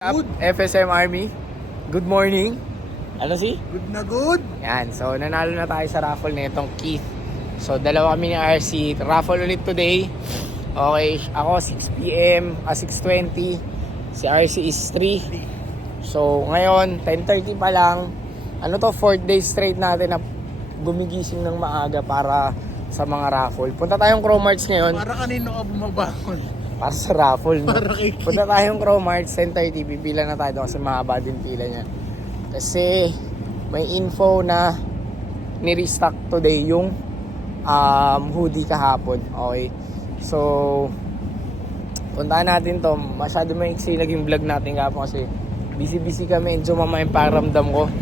Good. FSM Army, good morning. Ano si? Good na good. Yan, so nanalo na tayo sa raffle na itong Keith. So dalawa kami ni RC, raffle ulit today. Okay, ako 6 PM, 6:20. Si RC is 3. So ngayon, 10:30 pa lang. Ano to, 4th day straight natin na gumigising ng maaga para sa mga raffle. Punta tayong Cromarts ngayon. Para kanino ka bumabangon? Para sa raffle, no? Para kay Keith. Punta tayong Cromarts, 10:30, pipila na tayo doon kasi mahaba din pila niya. Kasi may info na ni-restock today yung hoodie kahapon. Okay. So, puntahan natin to. Masyado maiksi naging vlog natin kahapon kasi busy kami. Medyo mamaya yung pakiramdam ko.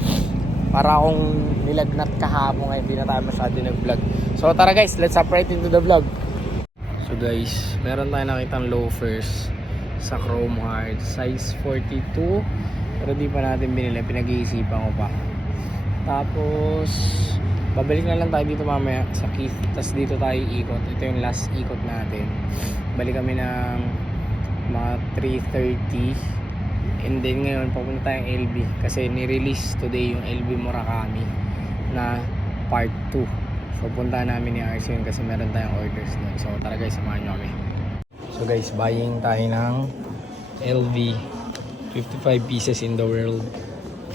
Para akong nilagnat kahapon ngayon. Hindi na tayo masyado nag-vlog. So, tara guys, let's hop right into the vlog. So guys, meron tayo nakitang loafers sa Chrome Heart, size 42, pero di pa natin binili, pinag-iisipan ko pa. Tapos babalik na lang tayo dito mamaya sa Keith, tapos dito tayo ikot. Ito yung last ikot natin. Balik kami ng mga 3:30, and then ngayon papunta tayong LB kasi ni-release today yung LB Murakami na part 2. So punta namin ni RC yun kasi meron tayong orders doon. So tara guys, samahan nyo kami. So guys, buying tayo ng LV, 55 pieces in the world,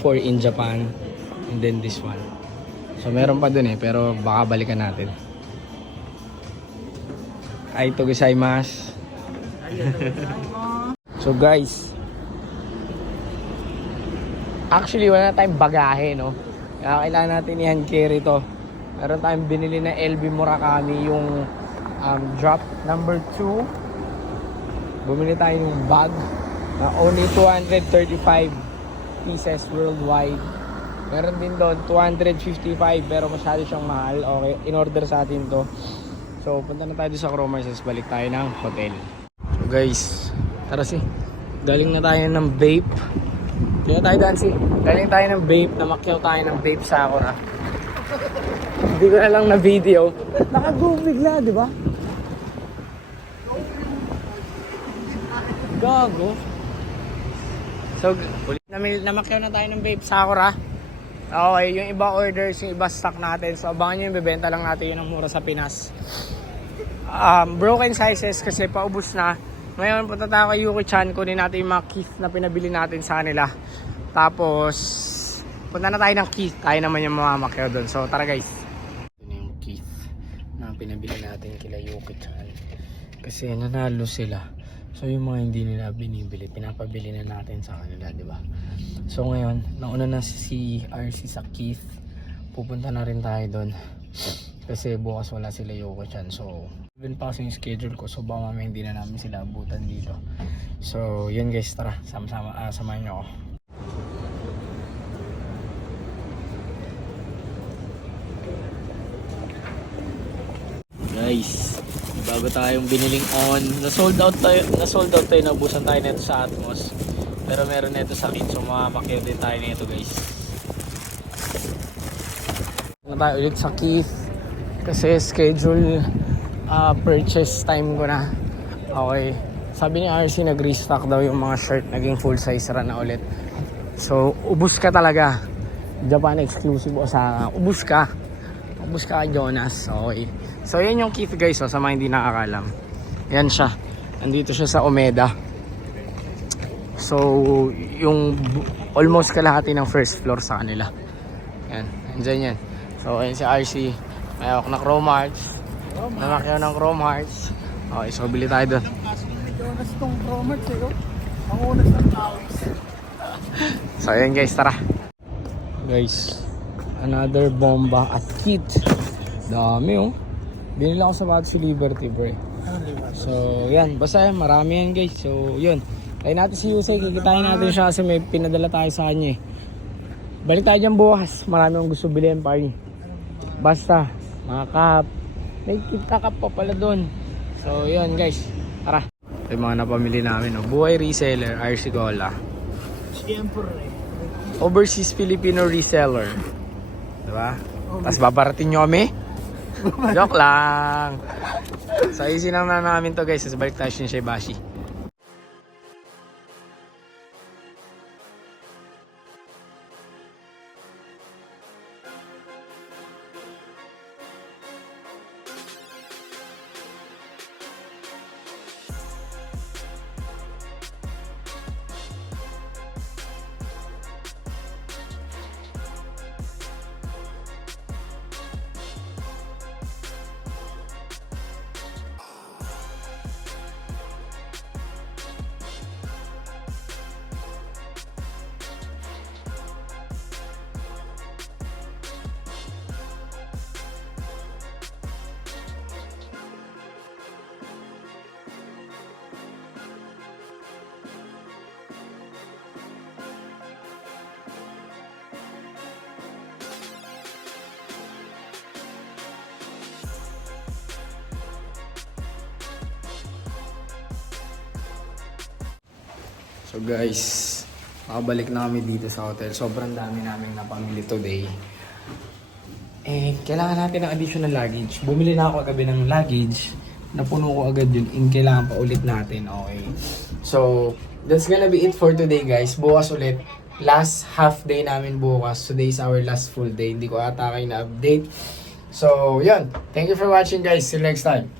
4 in Japan, and then this one. So meron pa dun pero baka balikan natin. Arigatou gozaimasu. So guys, actually wala na tayong bagahe, no? Kaya kailangan natin i-hand carry to. Meron tayong binili na LB Murakami, yung drop number 2. Bumili tayo ng bag na only 235 pieces worldwide. Meron din doon 255 pero masyado siyang mahal. Okay, in order sa atin to. So punta na tayo sa Cromarts, balik tayo ng hotel. So guys, tara si. Galing na tayo ng vape. Galing tayo dansi. Galing tayo ng vape, namakyaw tayo ng vape sa Sakura. Hindi ko na lang na video. Naka-go bigla, di ba? Gago. So, namakyaw na tayo ng vape Sakura. Okay, yung iba orders, yung iba stock natin. So, abangan nyo yung bibenta lang natin yun ang mura sa Pinas. Broken sizes kasi paubos na. Ngayon, punta tayo kay Yuki-chan. Kunin natin yung mga Keith na pinabili natin sa kanila. Tapos, punta na tayo ng Keith. Tayo naman yung mamamakyaw doon. So, tara guys. Pinabili natin kila Yuki-chan kasi nanalo sila. So yung mga hindi nila binibili, pinapabili na natin sa kanila, di ba? So ngayon, nauna na si RC sa Keith. Pupunta na rin tayo doon kasi bukas wala sila Yuki-chan. So even pa kasi yung schedule ko, so baka mamaya hindi na namin sila abutan dito. So yun guys, tara, sama-sama, samahan nyo ako. Guys, bago tayong biniling on, na-sold out tayo, naubusan tayo nito sa Atmos. Pero meron nito sa Keith, so mamamakyaw din tayo nito guys. Na tayo ulit sa Keith kasi schedule purchase time ko na. Okay, sabi ni RC nag-restock daw yung mga shirt, naging full size run na ulit. So ubus ka talaga, Japan exclusive o sa ubus ka kay Jonas. Okay, so yan yung Keith guys, sa mga hindi nakakalam. Yan siya, nandito siya sa Omeda. So yung almost kalahati ng first floor sa kanila. Yan, andyan yan. So ayun si RC, may hawak na Cromarts, namakyaw ng Cromarts. Okay, so bili tayo doon. Jonas tong Cromarts eh. Ang unas ng tawis. So ayun guys, tara. Guys, another bomba at Keith. Dami oh. Binili ako sa Batsi Liberty bro. So yan, basta yan, marami yan guys. So yun, tayo natin si Yusay, kikitain natin siya kasi may pinadala tayo sa kanya eh. Balik tayo dyan bukas, marami akong gusto bilhin pa rin. Basta, mga cup, may kita cup pa pala doon. So yun guys, tara. Ito yung mga napamili namin oh. Buhay reseller, RC Cola. Siyempre. Overseas Filipino reseller. Diba? Tapos babarating nyo kami? Joke lang. So easy lang na namin to guys. Tapos balik tayo Shinsei Bashi. So guys, nakabalik na kami dito sa hotel. Sobrang dami namin napamili today. Eh, kailangan natin ng additional luggage. Bumili na ako kagabi ng luggage. Napuno ko agad yun. Kailangan pa ulit natin. Okay. So, that's gonna be it for today guys. Bukas ulit. Last half day namin bukas. Today is our last full day. Hindi ko ata kayo na-update. So, yun. Thank you for watching guys. See you next time.